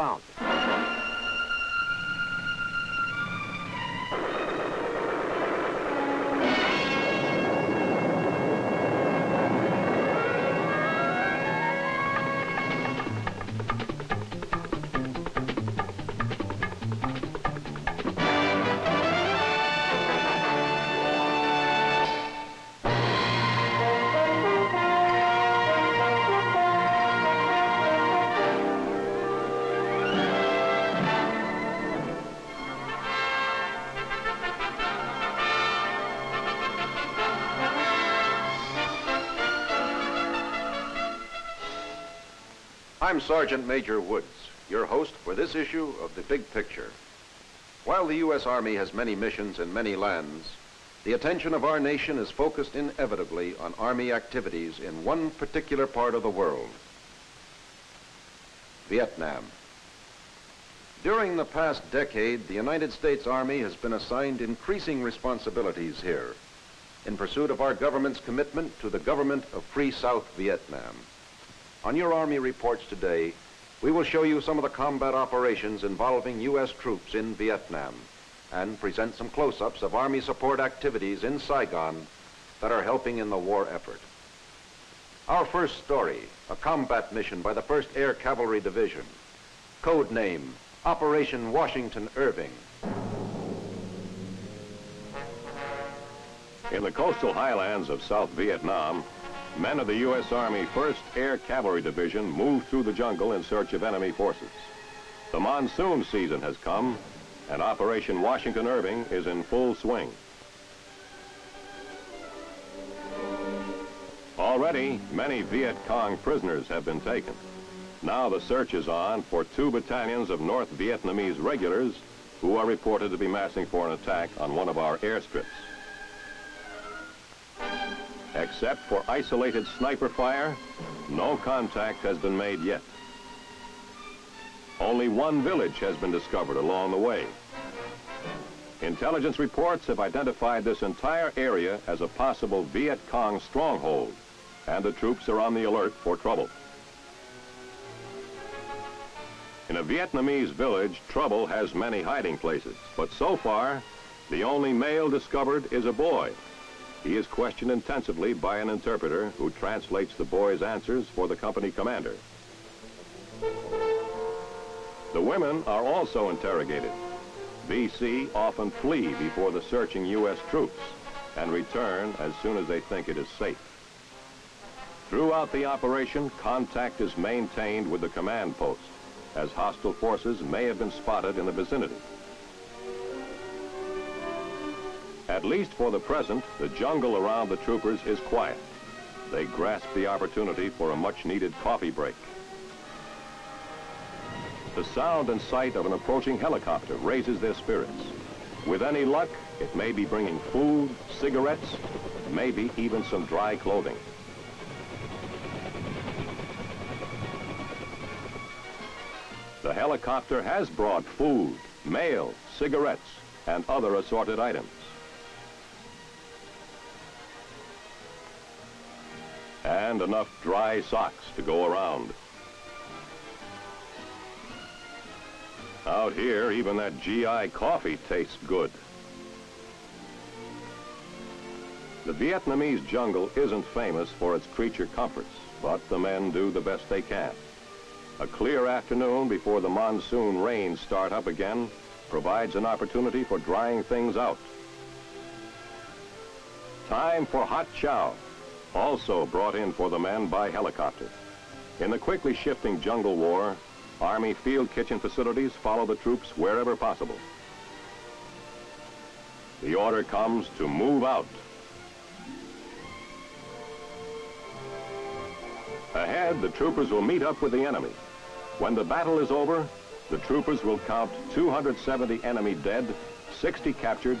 inbound. I'm Sergeant Major Woods, your host for this issue of The Big Picture. While the U.S. Army has many missions in many lands, the attention of our nation is focused inevitably on Army activities in one particular part of the world, Vietnam. During the past decade, the United States Army has been assigned increasing responsibilities here in pursuit of our government's commitment to the government of Free South Vietnam. On your Army reports today, we will show you some of the combat operations involving U.S. troops in Vietnam and present some close-ups of Army support activities in Saigon that are helping in the war effort. Our first story, a combat mission by the First Air Cavalry Division, code name Operation Washington Irving. In the coastal highlands of South Vietnam, men of the U.S. Army First Air Cavalry Division moved through the jungle in search of enemy forces. The monsoon season has come, and Operation Washington Irving is in full swing. Already, many Viet Cong prisoners have been taken. Now the search is on for 2 battalions of North Vietnamese regulars who are reported to be massing for an attack on one of our airstrips. Except for isolated sniper fire, no contact has been made yet. Only one village has been discovered along the way. Intelligence reports have identified this entire area as a possible Viet Cong stronghold, and the troops are on the alert for trouble. In a Vietnamese village, trouble has many hiding places, but so far, the only male discovered is a boy. He is questioned intensively by an interpreter who translates the boy's answers for the company commander. The women are also interrogated. VC often flee before the searching U.S. troops and return as soon as they think it is safe. Throughout the operation, contact is maintained with the command post, as hostile forces may have been spotted in the vicinity. At least for the present, the jungle around the troopers is quiet. They grasp the opportunity for a much-needed coffee break. The sound and sight of an approaching helicopter raises their spirits. With any luck, it may be bringing food, cigarettes, maybe even some dry clothing. The helicopter has brought food, mail, cigarettes, and other assorted items. And enough dry socks to go around. Out here, even that GI coffee tastes good. The Vietnamese jungle isn't famous for its creature comforts, but the men do the best they can. A clear afternoon before the monsoon rains start up again provides an opportunity for drying things out. Time for hot chow, also brought in for the men by helicopter. In the quickly shifting jungle war, Army field kitchen facilities follow the troops wherever possible. The order comes to move out. Ahead, the troopers will meet up with the enemy. When the battle is over, the troopers will count 270 enemy dead, 60 captured,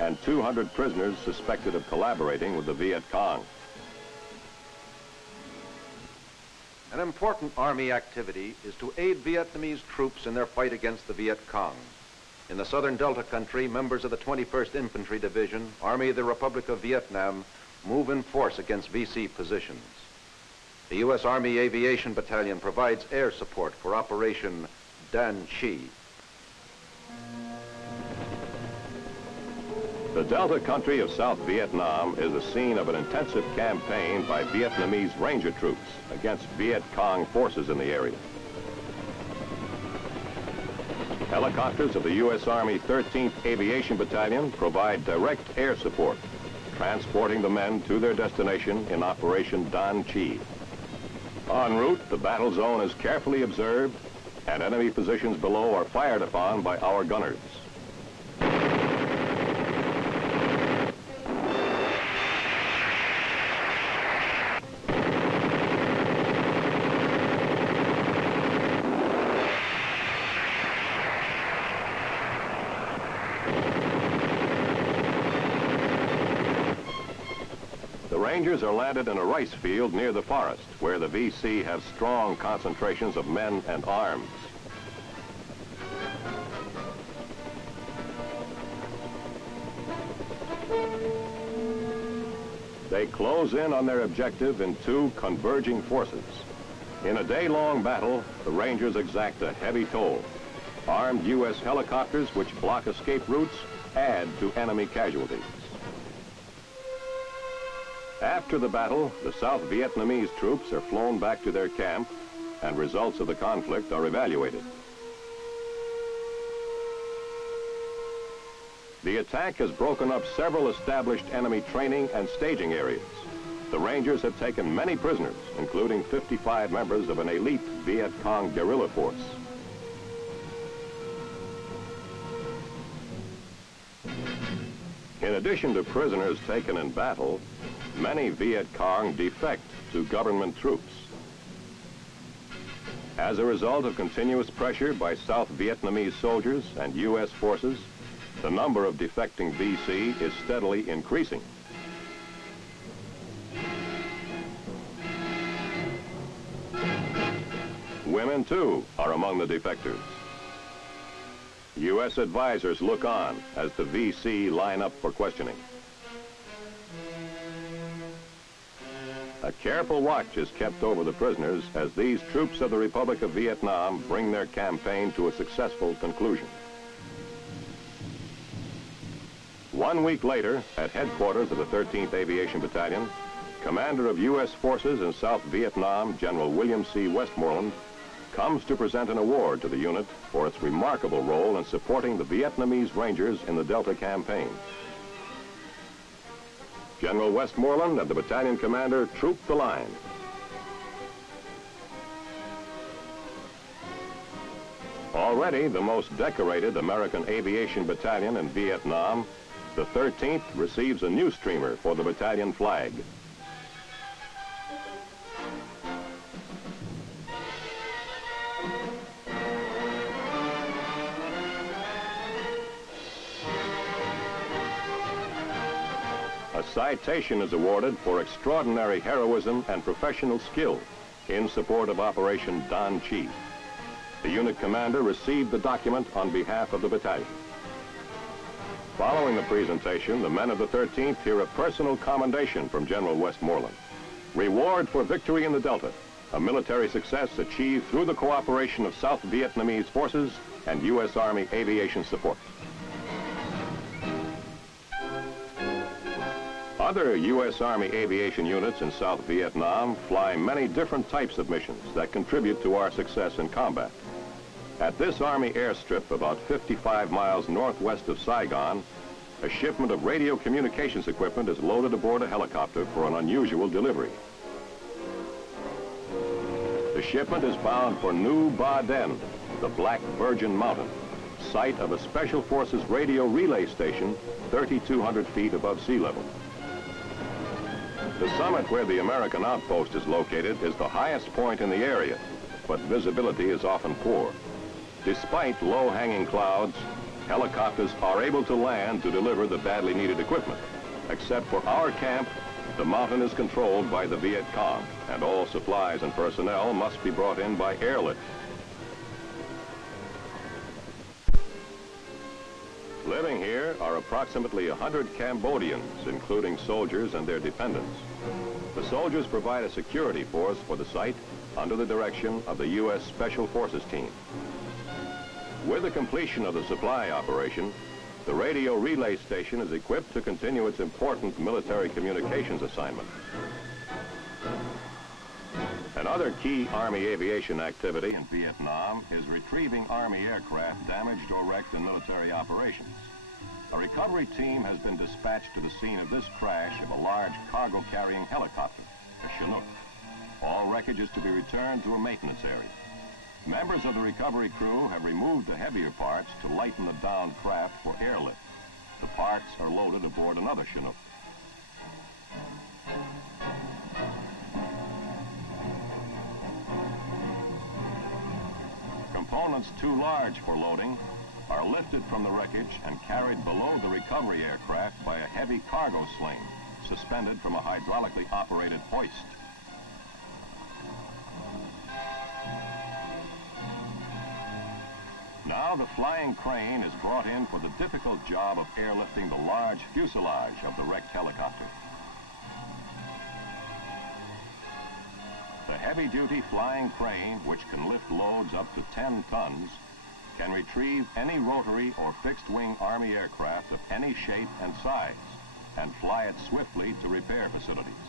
and 200 prisoners suspected of collaborating with the Viet Cong. An important Army activity is to aid Vietnamese troops in their fight against the Viet Cong. In the southern Delta country, members of the 21st Infantry Division, Army of the Republic of Vietnam, move in force against VC positions. The U.S. Army Aviation Battalion provides air support for Operation Dan Chi. The Delta country of South Vietnam is the scene of an intensive campaign by Vietnamese Ranger troops against Viet Cong forces in the area. Helicopters of the U.S. Army 13th Aviation Battalion provide direct air support, transporting the men to their destination in Operation Dan Chi. En route, the battle zone is carefully observed, and enemy positions below are fired upon by our gunners. Rangers are landed in a rice field near the forest, where the VC have strong concentrations of men and arms. They close in on their objective in two converging forces. In a day-long battle, the Rangers exact a heavy toll. Armed U.S. helicopters which block escape routes add to enemy casualties. After the battle, the South Vietnamese troops are flown back to their camp, and results of the conflict are evaluated. The attack has broken up several established enemy training and staging areas. The Rangers have taken many prisoners, including 55 members of an elite Viet Cong guerrilla force. In addition to prisoners taken in battle, many Viet Cong defect to government troops. As a result of continuous pressure by South Vietnamese soldiers and U.S. forces, the number of defecting VC is steadily increasing. Women, too, are among the defectors. U.S. advisors look on as the VC line up for questioning. A careful watch is kept over the prisoners as these troops of the Republic of Vietnam bring their campaign to a successful conclusion. 1 week later, at headquarters of the 13th Aviation Battalion, Commander of U.S. Forces in South Vietnam, General William C. Westmoreland, comes to present an award to the unit for its remarkable role in supporting the Vietnamese Rangers in the Delta campaign. General Westmoreland and the battalion commander troop the line. Already the most decorated American aviation battalion in Vietnam, the 13th receives a new streamer for the battalion flag. A citation is awarded for extraordinary heroism and professional skill in support of Operation Dan Chi. The unit commander received the document on behalf of the battalion. Following the presentation, the men of the 13th hear a personal commendation from General Westmoreland. Reward for victory in the Delta, a military success achieved through the cooperation of South Vietnamese forces and U.S. Army aviation support. Other U.S. Army aviation units in South Vietnam fly many different types of missions that contribute to our success in combat. At this Army airstrip about 55 miles northwest of Saigon, a shipment of radio communications equipment is loaded aboard a helicopter for an unusual delivery. The shipment is bound for New Ba Den, the Black Virgin Mountain, site of a Special Forces radio relay station 3,200 feet above sea level. The summit where the American outpost is located is the highest point in the area, but visibility is often poor. Despite low-hanging clouds, helicopters are able to land to deliver the badly needed equipment. Except for our camp, the mountain is controlled by the Viet Cong, and all supplies and personnel must be brought in by airlift. Living here are approximately 100 Cambodians, including soldiers and their dependents. The soldiers provide a security force for the site under the direction of the U.S. Special Forces team. With the completion of the supply operation, the radio relay station is equipped to continue its important military communications assignment. Another key Army aviation activity in Vietnam is retrieving Army aircraft damaged or wrecked in military operations. A recovery team has been dispatched to the scene of this crash of a large cargo-carrying helicopter, a Chinook. All wreckage is to be returned to a maintenance area. Members of the recovery crew have removed the heavier parts to lighten the downed craft for airlift. The parts are loaded aboard another Chinook. Components too large for loading are lifted from the wreckage and carried below the recovery aircraft by a heavy cargo sling suspended from a hydraulically operated hoist. Now the flying crane is brought in for the difficult job of airlifting the large fuselage of the wrecked helicopter. The heavy-duty flying crane, which can lift loads up to 10 tons, can retrieve any rotary or fixed-wing Army aircraft of any shape and size and fly it swiftly to repair facilities.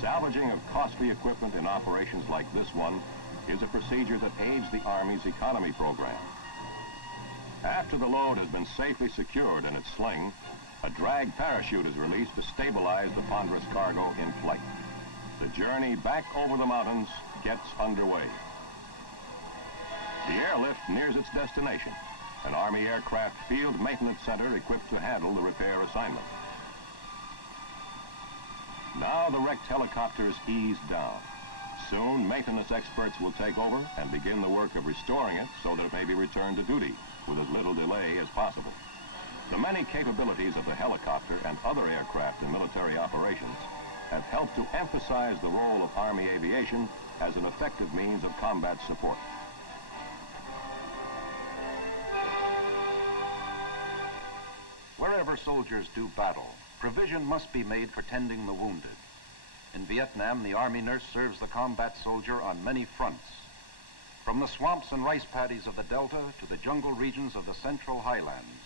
Salvaging of costly equipment in operations like this one is a procedure that aids the Army's economy program. After the load has been safely secured in its sling, a drag parachute is released to stabilize the ponderous cargo in flight. The journey back over the mountains gets underway. The airlift nears its destination, an Army Aircraft Field Maintenance Center equipped to handle the repair assignment. Now the wrecked helicopter is eased down. Soon, maintenance experts will take over and begin the work of restoring it so that it may be returned to duty with as little delay as possible. The many capabilities of the helicopter and other aircraft in military operations have helped to emphasize the role of Army aviation as an effective means of combat support. Wherever soldiers do battle, provision must be made for tending the wounded. In Vietnam, the Army nurse serves the combat soldier on many fronts. From the swamps and rice paddies of the Delta to the jungle regions of the Central Highlands.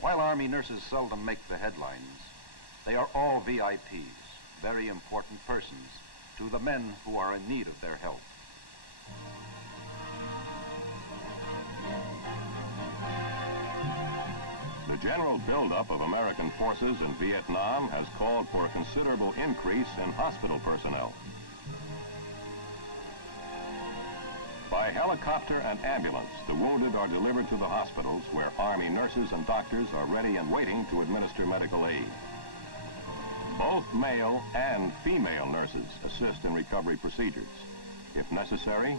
While Army nurses seldom make the headlines, they are all VIPs, very important persons, to the men who are in need of their help. The general buildup of American forces in Vietnam has called for a considerable increase in hospital personnel. By helicopter and ambulance, the wounded are delivered to the hospitals where Army nurses and doctors are ready and waiting to administer medical aid. Both male and female nurses assist in recovery procedures. If necessary,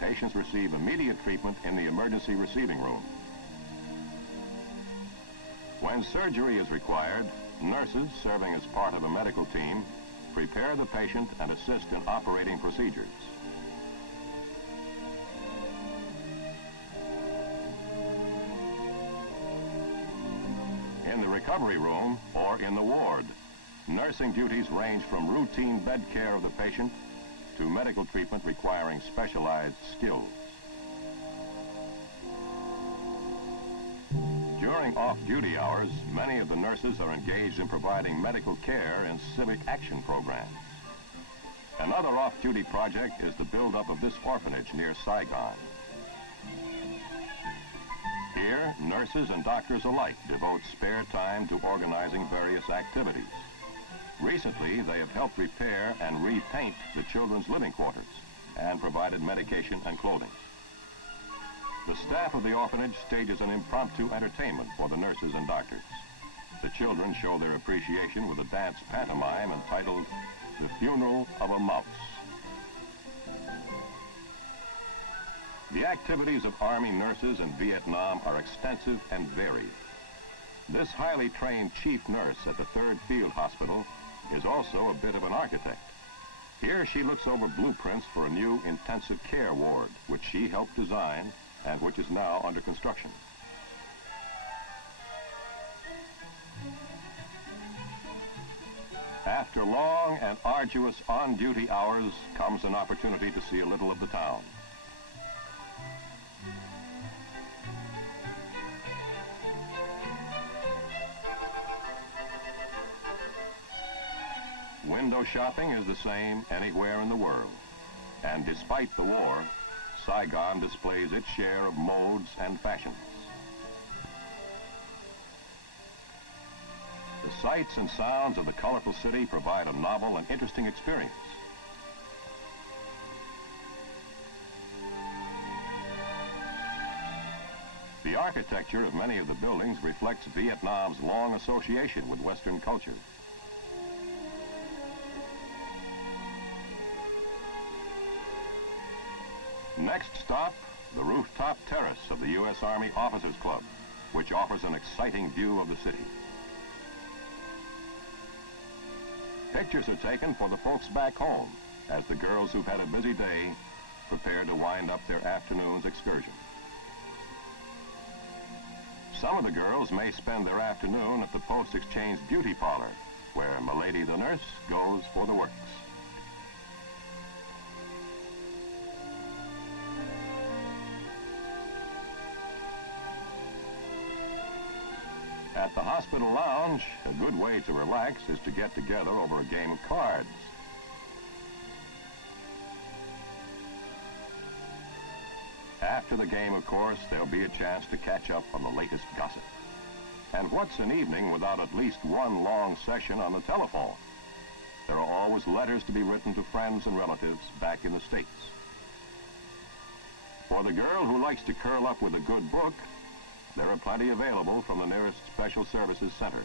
patients receive immediate treatment in the emergency receiving room. When surgery is required, nurses, serving as part of a medical team, prepare the patient and assist in operating procedures. In the recovery room or in the ward, nursing duties range from routine bed care of the patient to medical treatment requiring specialized skills. During off-duty hours, many of the nurses are engaged in providing medical care in civic action programs. Another off-duty project is the buildup of this orphanage near Saigon. Here, nurses and doctors alike devote spare time to organizing various activities. Recently, they have helped repair and repaint the children's living quarters and provided medication and clothing. The staff of the orphanage stages an impromptu entertainment for the nurses and doctors. The children show their appreciation with a dance pantomime entitled The Funeral of a Mouse. The activities of Army nurses in Vietnam are extensive and varied. This highly trained chief nurse at the 3rd Field Hospital is also a bit of an architect. Here she looks over blueprints for a new intensive care ward, which she helped design and which is now under construction. After long and arduous on-duty hours comes an opportunity to see a little of the town. Window shopping is the same anywhere in the world. And despite the war, Saigon displays its share of modes and fashions. The sights and sounds of the colorful city provide a novel and interesting experience. The architecture of many of the buildings reflects Vietnam's long association with Western culture. Next stop, the rooftop terrace of the U.S. Army Officers Club, which offers an exciting view of the city. Pictures are taken for the folks back home as the girls who've had a busy day prepare to wind up their afternoon's excursion. Some of the girls may spend their afternoon at the Post Exchange Beauty Parlor, where Milady the nurse goes for the works. At the hospital lounge, a good way to relax is to get together over a game of cards. After the game, of course, there'll be a chance to catch up on the latest gossip. And what's an evening without at least one long session on the telephone? There are always letters to be written to friends and relatives back in the States. For the girl who likes to curl up with a good book, there are plenty available from the nearest Special Services Center.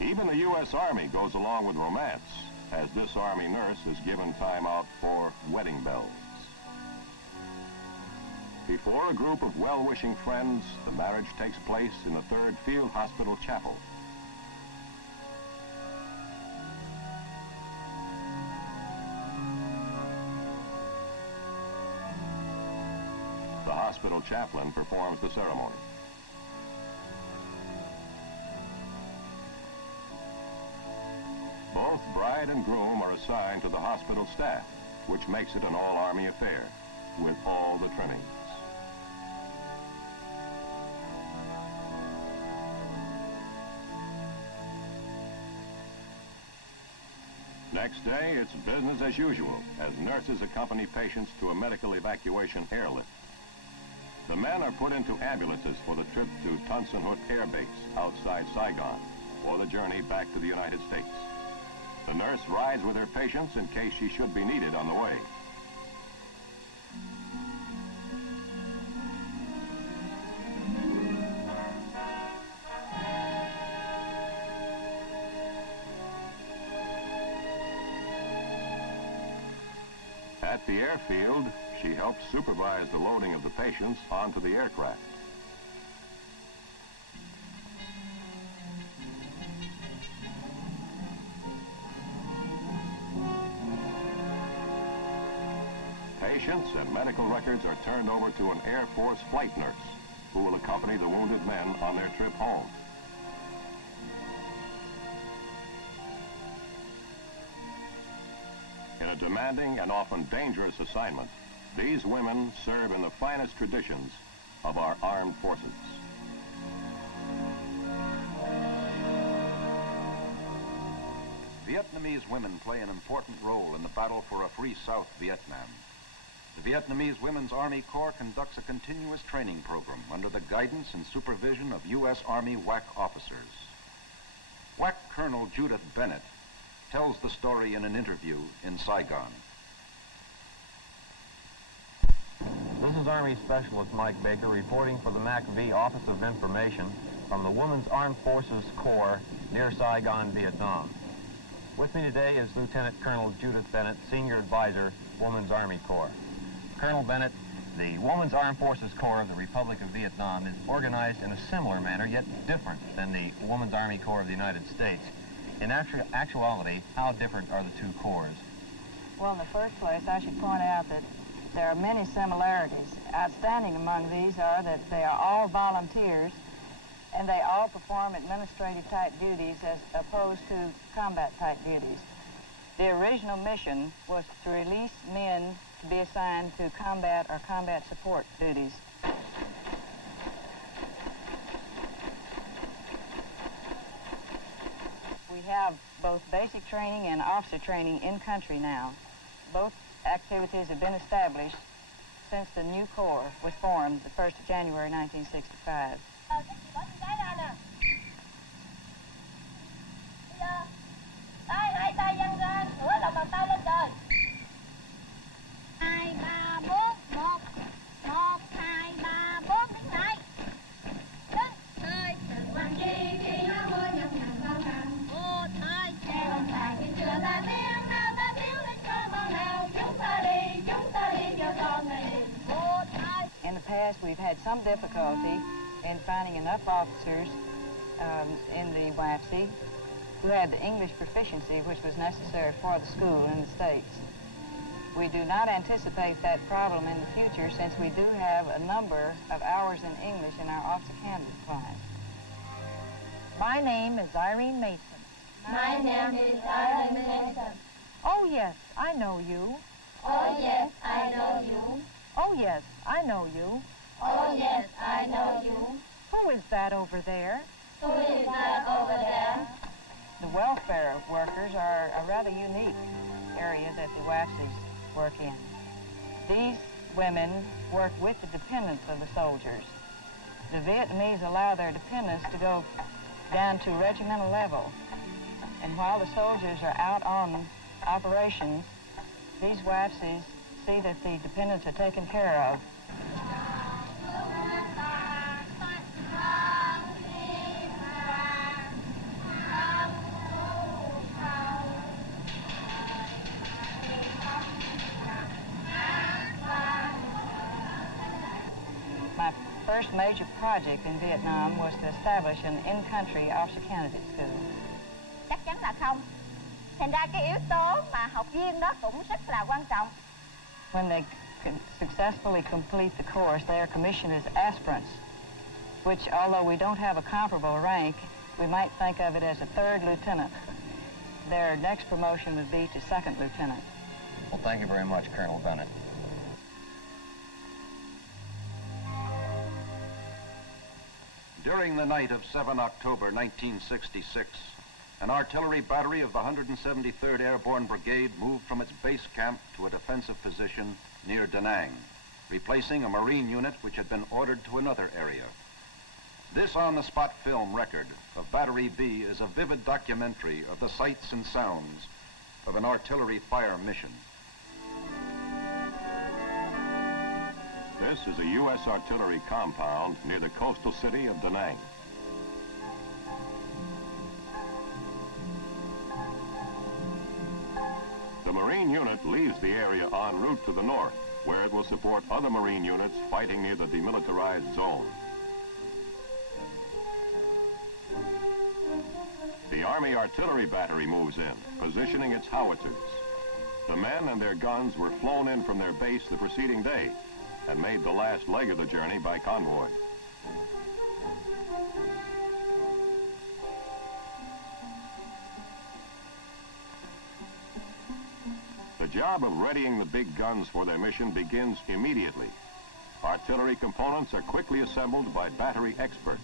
Even the U.S. Army goes along with romance, as this Army nurse is given time out for wedding bells. Before a group of well-wishing friends, the marriage takes place in the 3rd Field Hospital Chapel. The hospital chaplain performs the ceremony. Both bride and groom are assigned to the hospital staff, which makes it an all-Army affair, with all the trimmings. Next day, it's business as usual, as nurses accompany patients to a medical evacuation airlift. The men are put into ambulances for the trip to Ton Son Nhut Air Base outside Saigon, or the journey back to the United States. The nurse rides with her patients in case she should be needed on the way. At the airfield, she helps supervise the loading of the patients onto the aircraft. Patients and medical records are turned over to an Air Force flight nurse who will accompany the wounded men on their trip home. In a demanding and often dangerous assignment, these women serve in the finest traditions of our armed forces. Vietnamese women play an important role in the battle for a free South Vietnam. The Vietnamese Women's Army Corps conducts a continuous training program under the guidance and supervision of U.S. Army WAC officers. WAC Colonel Judith Bennett tells the story in an interview in Saigon. This is Army Specialist Mike Baker reporting for the MACV Office of Information from the Women's Armed Forces Corps near Saigon, Vietnam. With me today is Lieutenant Colonel Judith Bennett, Senior Advisor, Women's Army Corps. Colonel Bennett, the Women's Armed Forces Corps of the Republic of Vietnam is organized in a similar manner, yet different than the Women's Army Corps of the United States. In actuality, how different are the two corps? Well, in the first place, I should point out that there are many similarities. Outstanding among these are that they are all volunteers and they all perform administrative-type duties as opposed to combat-type duties. The original mission was to release men to be assigned to combat or combat support duties. We have both both basic training and officer training in country now. Both activities have been established since the new Corps was formed the 1st of January 1965. In the past, we've had some difficulty in finding enough officers in the WAFC who had the English proficiency which was necessary for the school in the States. We do not anticipate that problem in the future since we do have a number of hours in English in our officer candidate class. My name is Irene Mason. My name is Alvin Mason. Oh, yes, I know you. Oh, yes, I know you. Oh, yes, I know you. Oh, yes, I know you. Who is that over there? Who is that over there? The welfare workers are a rather unique area that the WAFCs work in. These women work with the dependents of the soldiers. The Vietnamese allow their dependents to go down to regimental level. And while the soldiers are out on operations, these WAFCs see that the dependents are taken care of. My first major project in Vietnam was to establish an in-country officer candidate school. Chắc chắn là không. Thành ra cái yếu tố mà học viên đó cũng rất là quan trọng. When they successfully complete the course, they are commissioned as aspirants, which, although we don't have a comparable rank, we might think of it as a third lieutenant. Their next promotion would be to second lieutenant. Well, thank you very much, Colonel Bennett. During the night of 7 October 1966, an artillery battery of the 173rd Airborne Brigade moved from its base camp to a defensive position near Da Nang, replacing a Marine unit which had been ordered to another area. This on-the-spot film record of Battery B is a vivid documentary of the sights and sounds of an artillery fire mission. This is a U.S. artillery compound near the coastal city of Da Nang. The Marine unit leaves the area en route to the north, where it will support other Marine units fighting near the demilitarized zone. The Army Artillery Battery moves in, positioning its howitzers. The men and their guns were flown in from their base the preceding day and made the last leg of the journey by convoy. The job of readying the big guns for their mission begins immediately. Artillery components are quickly assembled by battery experts.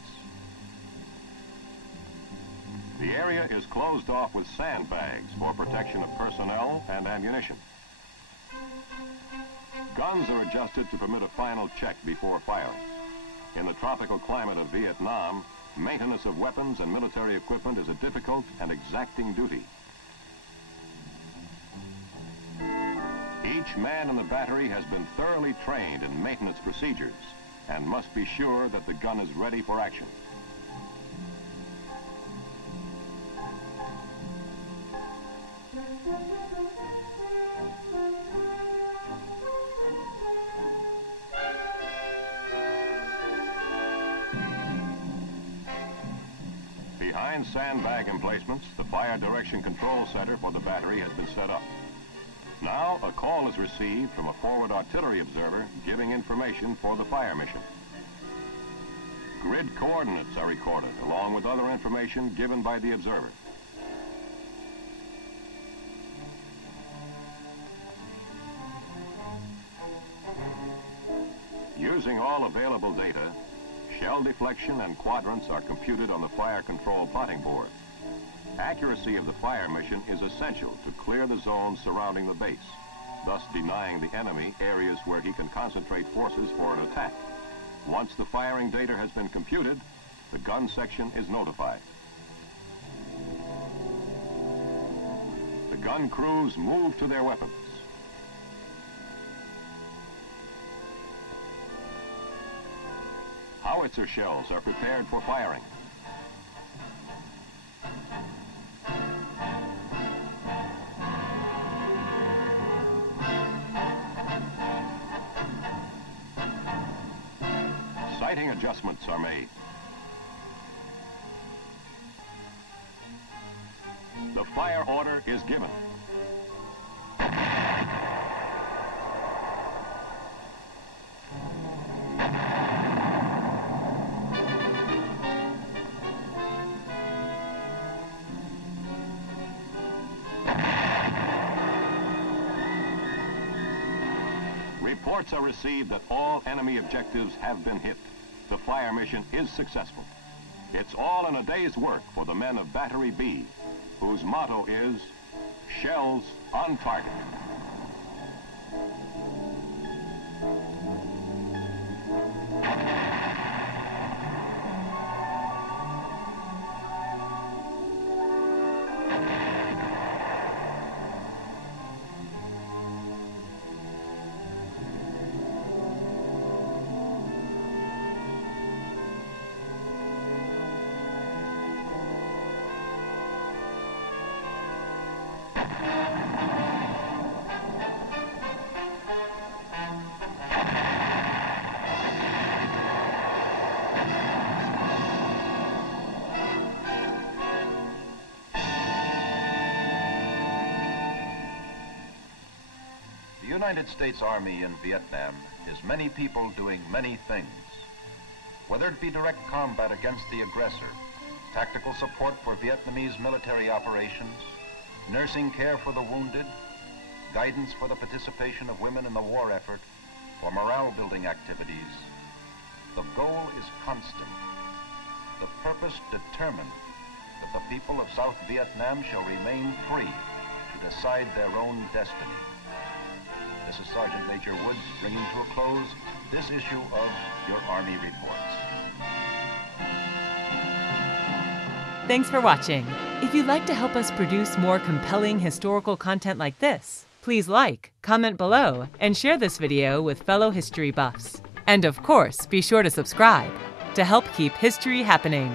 The area is closed off with sandbags for protection of personnel and ammunition. Guns are adjusted to permit a final check before firing. In the tropical climate of Vietnam, maintenance of weapons and military equipment is a difficult and exacting duty. Each man in the battery has been thoroughly trained in maintenance procedures and must be sure that the gun is ready for action. Behind sandbag emplacements, the Fire Direction Control Center for the battery has been set up. Now, a call is received from a forward artillery observer giving information for the fire mission. Grid coordinates are recorded, along with other information given by the observer. Using all available data, shell deflection and quadrants are computed on the fire control plotting board. Accuracy of the fire mission is essential to clear the zones surrounding the base, thus denying the enemy areas where he can concentrate forces for an attack. Once the firing data has been computed, the gun section is notified. The gun crews move to their weapons. Howitzer shells are prepared for firing. Sighting adjustments are made. The fire order is given. Reports are received that all enemy objectives have been hit. The fire mission is successful. It's all in a day's work for the men of Battery B, whose motto is, shells on target. The United States Army in Vietnam is many people doing many things. Whether it be direct combat against the aggressor, tactical support for Vietnamese military operations, nursing care for the wounded, guidance for the participation of women in the war effort, or morale-building activities, the goal is constant. The purpose determined that the people of South Vietnam shall remain free to decide their own destiny. This is Sergeant Major Woods bringing to a close this issue of your Army Reports. Thanks for watching. If you'd like to help us produce more compelling historical content like this, please like, comment below, and share this video with fellow history buffs. And of course, be sure to subscribe to help keep history happening.